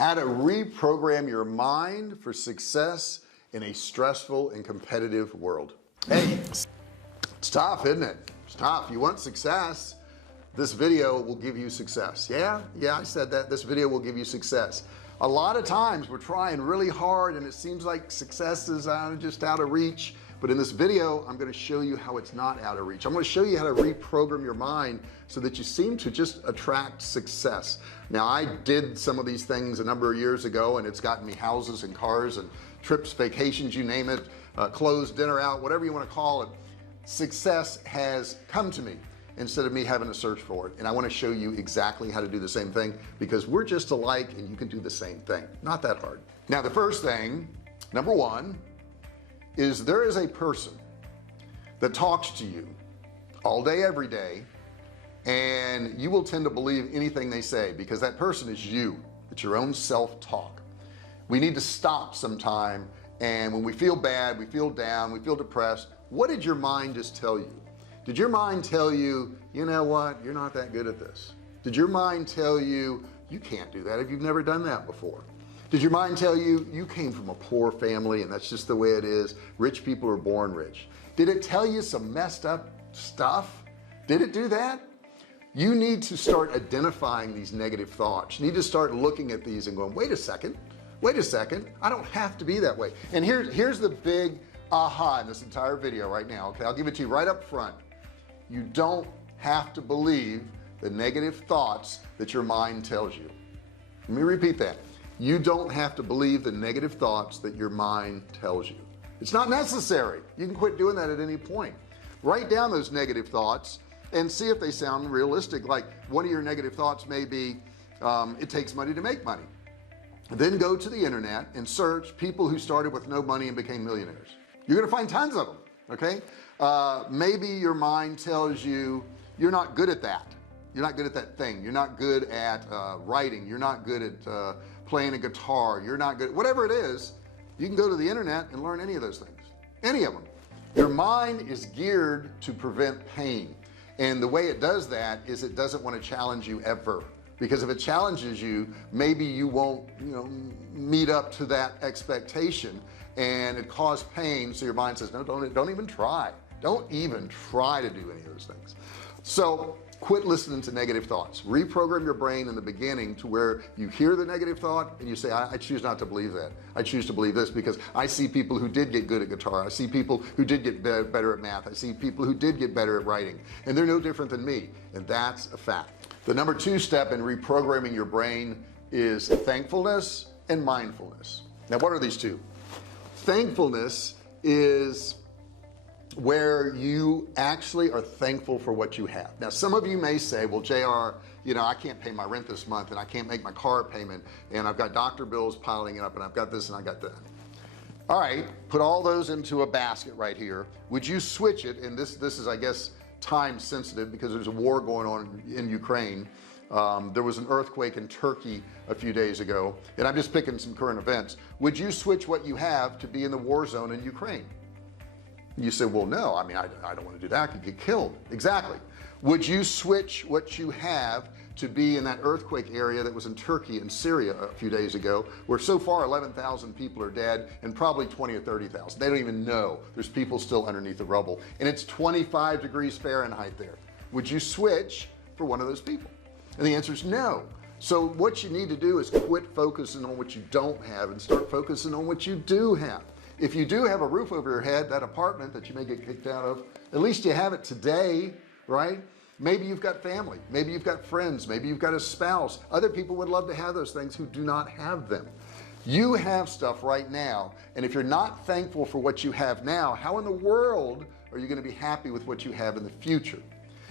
How to reprogram your mind for success in a stressful and competitive world. Hey, it's tough, isn't it? It's tough. You want success, this video will give you success. Yeah, I said that. This video will give you success. A lot of times we're trying really hard and it seems like success is just out of reach, but in this video I'm going to show you how it's not out of reach. I'm going to show you how to reprogram your mind so that you seem to just attract success. Now, I did some of these things a number of years ago and it's gotten me houses and cars and trips, vacations, you name it, clothes, dinner out, whatever you want to call it. Success has come to me instead of me having to search for it, and I want to show you exactly how to do the same thing, because we're just alike and you can do the same thing. Not that hard. Now, the first thing, number one, is there is a person that talks to you all day every day, and you will tend to believe anything they say because that person is you. It's your own self-talk. We need to stop sometime, and when we feel bad, we feel down, we feel depressed, what did your mind just tell you? Did your mind tell you, you know what, you're not that good at this? Did your mind tell you, you can't do that if you've never done that before? Did your mind tell you, you came from a poor family and that's just the way it is, rich people are born rich? Did it tell you some messed up stuff? Did it do that? You need to start identifying these negative thoughts. You need to start looking at these and going, wait a second, I don't have to be that way. And here's the big aha in this entire video right now. Okay, I'll give it to you right up front. You don't have to believe the negative thoughts that your mind tells you. Let me repeat that. You don't have to believe the negative thoughts that your mind tells you. It's not necessary. You can quit doing that at any point. Write down those negative thoughts and see if they sound realistic. Like one of your negative thoughts may be it takes money to make money. Then go to the internet and search people who started with no money and became millionaires. You're gonna find tons of them. Okay, maybe your mind tells you you're not good at that. You're not good at that thing. You're not good at writing. You're not good at playing a guitar. You're not good, whatever it is. You can go to the internet and learn any of those things, any of them. Your mind is geared to prevent pain, and the way it does that is it doesn't want to challenge you ever, because if it challenges you, maybe you won't meet up to that expectation and it caused pain. So your mind says, no, don't even try to do any of those things. So quit listening to negative thoughts. Reprogram your brain in the beginning to where you hear the negative thought and you say, I choose not to believe that. I choose to believe this because I see people who did get good at guitar. I see people who did get better at math. I see people who did get better at writing, and they're no different than me, and that's a fact. The number two step in reprogramming your brain is thankfulness and mindfulness. Now, what are these two? Thankfulness is where you actually are thankful for what you have. Now, some of you may say, well, JR, I can't pay my rent this month, and I can't make my car payment, and I've got doctor bills piling up, and I've got this and I got that. All right, put all those into a basket right here. Would you switch it? And this is, I guess, time sensitive because there's a war going on in Ukraine. There was an earthquake in Turkey a few days ago, and I'm just picking some current events. Would you switch what you have to be in the war zone in Ukraine? You say, well, no, I don't want to do that. I could get killed. Exactly. Would you switch what you have to be in that earthquake area that was in Turkey and Syria a few days ago, where so far 11,000 people are dead and probably 20 or 30,000? They don't even know there's people still underneath the rubble, and it's 25 degrees Fahrenheit there. Would you switch for one of those people? And the answer is no. So what you need to do is quit focusing on what you don't have and start focusing on what you do have. If you do have a roof over your head, that apartment that you may get kicked out of, at least you have it today, right? Maybe you've got family, maybe you've got friends, maybe you've got a spouse. Other people would love to have those things who do not have them. You have stuff right now, and if you're not thankful for what you have now, how in the world are you going to be happy with what you have in the future?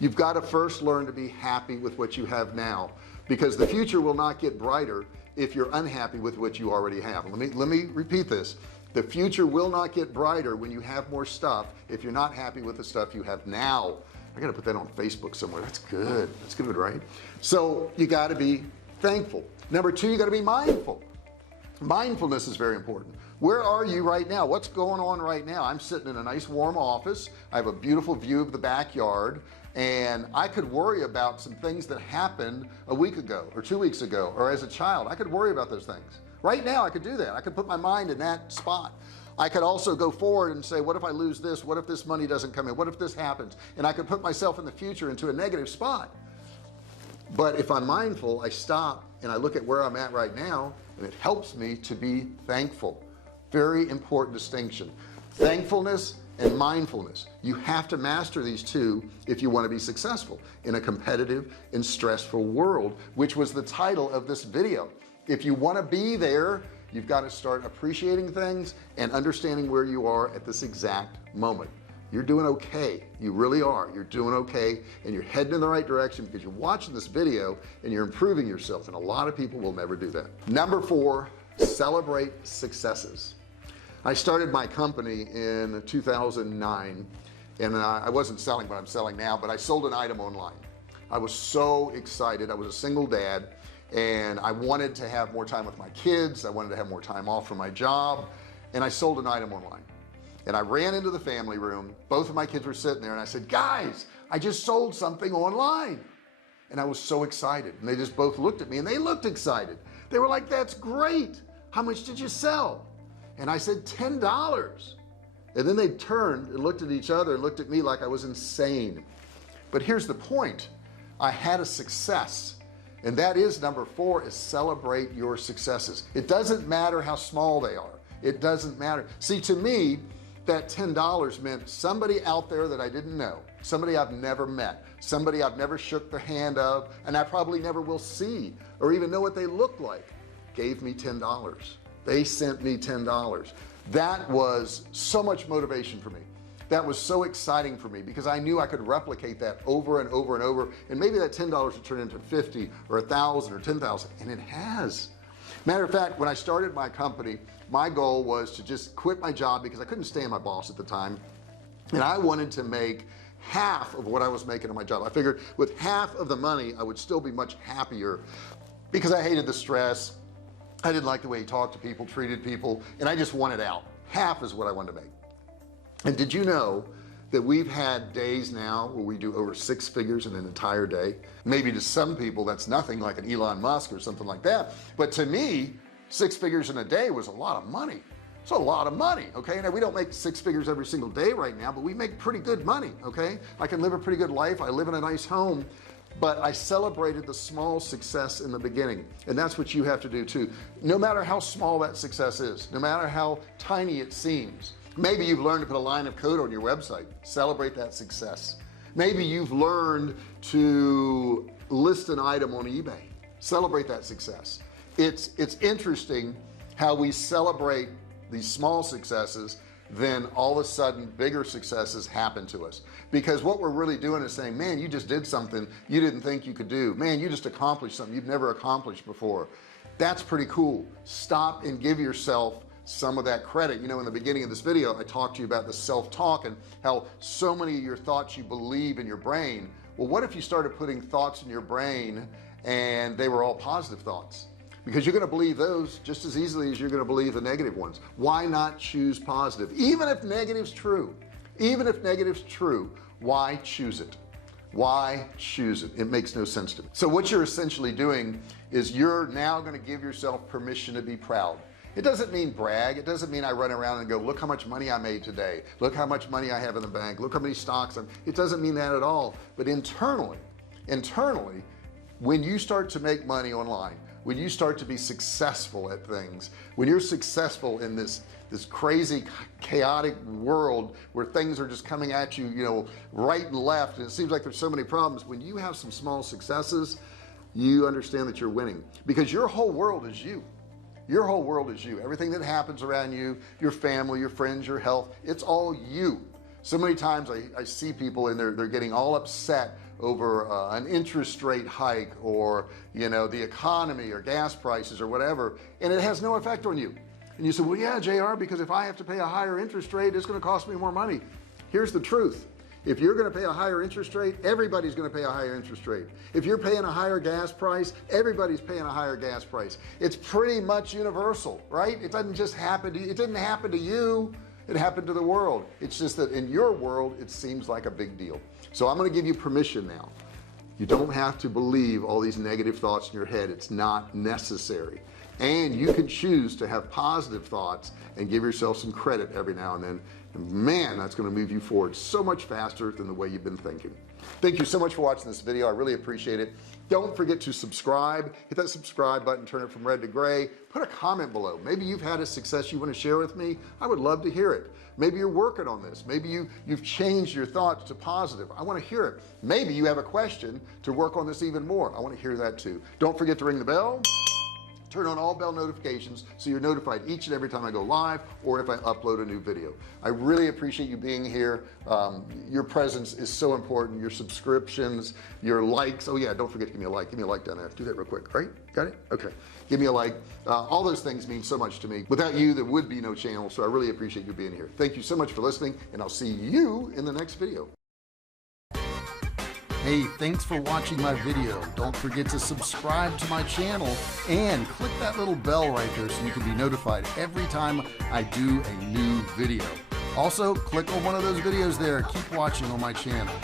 You've got to first learn to be happy with what you have now, because the future will not get brighter if you're unhappy with what you already have. Let me repeat this. The future will not get brighter when you have more stuff if you're not happy with the stuff you have now. I gotta put that on Facebook somewhere. That's good. That's good, right? So you got to be thankful. Number two, you got to be mindful. Mindfulness is very important. Where are you right now? What's going on right now? I'm sitting in a nice warm office. I have a beautiful view of the backyard, and I could worry about some things that happened a week ago or 2 weeks ago or as a child. I could worry about those things right now. I could do that. I could put my mind in that spot. I could also go forward and say, what if I lose this? What if this money doesn't come in? What if this happens? And I could put myself in the future into a negative spot. But if I'm mindful, I stop and I look at where I'm at right now, and it helps me to be thankful. Very important distinction. Thankfulness and mindfulness. You have to master these two if you want to be successful in a competitive and stressful world, which was the title of this video. If you want to be there, you've got to start appreciating things and understanding where you are at this exact moment. You're doing okay. You really are. You're doing okay, and you're heading in the right direction because you're watching this video and you're improving yourself, and a lot of people will never do that. Number 4, celebrate successes. I started my company in 2009, and I wasn't selling what I'm selling now, but I sold an item online. I was so excited. I was a single dad, and I wanted to have more time with my kids. I wanted to have more time off from my job, and I sold an item online. And I ran into the family room. Both of my kids were sitting there, and I said, guys, I just sold something online. And I was so excited, and they just both looked at me, and they looked excited. They were like, that's great. How much did you sell? And I said, $10. And then they turned and looked at each other and looked at me like I was insane. But here's the point. I had a success, and that is number 4, is celebrate your successes. It doesn't matter how small they are. It doesn't matter. See, to me, that $10 meant somebody out there that I didn't know, somebody I've never met, somebody I've never shook the hand of, and I probably never will see or even know what they look like, gave me $10. They sent me $10. That was so much motivation for me. That was so exciting for me because I knew I could replicate that over and over and over, and maybe that $10 would turn into 50 or 1,000 or 10,000, and it has. Matter of fact, when I started my company, my goal was to just quit my job because I couldn't stand my boss at the time, and I wanted to make half of what I was making in my job. I figured with half of the money I would still be much happier because I hated the stress. I didn't like the way he talked to people, treated people, and I just wanted out. Half is what I wanted to make. And did you know that we've had days now where we do over 6 figures in an entire day? Maybe to some people that's nothing, like an Elon Musk or something like that, but to me, 6 figures in a day was a lot of money. It's a lot of money. Okay, now we don't make 6 figures every single day right now, but we make pretty good money. Okay, I can live a pretty good life. I live in a nice home, but I celebrated the small success in the beginning, and that's what you have to do too. No matter how small that success is, no matter how tiny it seems. Maybe you've learned to put a line of code on your website. Celebrate that success. Maybe you've learned to list an item on eBay. Celebrate that success. It's interesting how we celebrate these small successes, then all of a sudden bigger successes happen to us, because what we're really doing is saying, man, you just did something you didn't think you could do. Man, you just accomplished something you've never accomplished before. That's pretty cool. Stop and give yourself some of that credit. You know, in the beginning of this video I talked to you about the self-talk and how so many of your thoughts you believe in your brain. Well, what if you started putting thoughts in your brain and they were all positive thoughts? Because you're going to believe those just as easily as you're going to believe the negative ones. Why not choose positive? Even if negative's true, even if negative's true, why choose it? Why choose it? It makes no sense to me. So what you're essentially doing is you're now going to give yourself permission to be proud. It doesn't mean brag. It doesn't mean I run around and go, look how much money I made today. Look how much money I have in the bank. Look how many stocks it doesn't mean that at all. But internally, when you start to make money online, when you start to be successful at things, when you're successful in this crazy chaotic world where things are just coming at you, you know, right and left, and it seems like there's so many problems, when you have some small successes, you understand that you're winning, because your whole world is you. Your whole world is you. Everything that happens around you, your family, your friends, your health, it's all you. So many times I see people and they're getting all upset over an interest rate hike, or you know, the economy or gas prices or whatever, and it has no effect on you. And you say, well, yeah, JR, because if I have to pay a higher interest rate, it's going to cost me more money. Here's the truth. if you're going to pay a higher interest rate, everybody's going to pay a higher interest rate. If you're paying a higher gas price, everybody's paying a higher gas price. It's pretty much universal, right? It doesn't just happen to you. It didn't happen to you. It happened to the world. It's just that in your world, it seems like a big deal. So I'm going to give you permission now. You don't have to believe all these negative thoughts in your head. It's not necessary. And you can choose to have positive thoughts and give yourself some credit every now and then. And man, that's going to move you forward so much faster than the way you've been thinking. Thank you so much for watching this video. I really appreciate it. Don't forget to subscribe. Hit that subscribe button, turn it from red to gray. Put a comment below. Maybe you've had a success you want to share with me. I would love to hear it. Maybe you're working on this. Maybe you've changed your thoughts to positive. I want to hear it. Maybe you have a question to work on this even more. I want to hear that too. Don't forget to ring the bell. Turn on all bell notifications so you're notified each and every time I go live or if I upload a new video. I really appreciate you being here. Your presence is so important. Your subscriptions, your likes. Oh yeah, don't forget to give me a like. Give me a like down there. Do that real quick. Right? Got it? Okay. Give me a like. All those things mean so much to me. Without you, there would be no channel. So I really appreciate you being here. Thank you so much for listening, and I'll see you in the next video. Hey, thanks for watching my video. Don't forget to subscribe to my channel and click that little bell right there so you can be notified every time I do a new video. Also, click on one of those videos there. Keep watching on my channel.